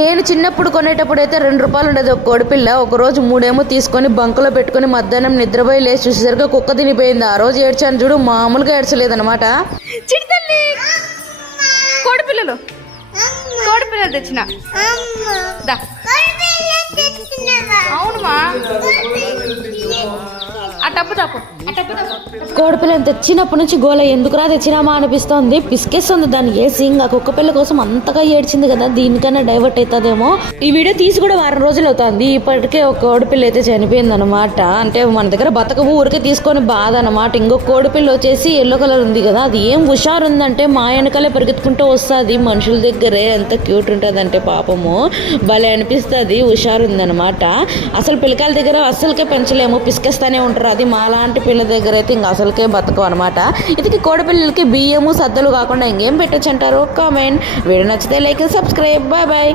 నేను చిన్నప్పుడు కొనేటప్పుడు అయితే రెండు రూపాయలు ఉండేది. ఒక కోడిపిల్ల ఒక రోజు మూడేమో తీసుకొని బంకులో పెట్టుకొని మధ్యాహ్నం నిద్రపోయి లేచి చూసేసరికి కుక్క తినిపోయింది. ఆ రోజు ఏడ్చాను చూడు మామూలుగా కోడిపిల్లలు కోడిపిల్లలు తెచ్చిన. కోడిపిల్లని తెచ్చినప్పటి నుంచి గోల ఎందుకురా తెచ్చినామా అనిపిస్తోంది. పిసికేస్తుంది దాన్ని. వేసి ఇంకా కుక్క పిల్ల కోసం అంతగా ఏడ్చింది కదా దీనికన్నా డైవర్ట్ అవుతుందేమో ఈ వీడియో తీసి కూడా వారం రోజులు అవుతుంది. ఇప్పటికే ఒక కోడిపిల్ల అయితే చనిపోయింది అనమాట అంటే మన దగ్గర బతకవు ఊరికే తీసుకొని బాధ అనమాట ఇంకో కోడిపిల్ల వచ్చేసి ఎల్లో కలర్ ఉంది కదా అది ఏం హుషారు ఉందంటే మా వెనకాలే పరిగెత్తుకుంటూ వస్తుంది. మనుషుల దగ్గరే ఎంత క్యూట్ ఉంటుంది అంటే పాపము. భలే అనిపిస్తుంది హుషారు ఉందన్నమాట అసలు పిల్లకాయల దగ్గర అసలుకే పెంచలేము. పిసికేస్తానే ఉంటారు అది మాలాంటి పిల్ల దగ్గర అయితే ఇంకా అసలుకే బతకం అనమాట ఇది కోడపిల్లలకి బియ్యము సద్దలు కాకుండా ఇంకేం పెట్టచ్చు అంటారు? కామెంట్ వీడియో నచ్చితే లైక్ సబ్స్క్రైబ్. Bye bye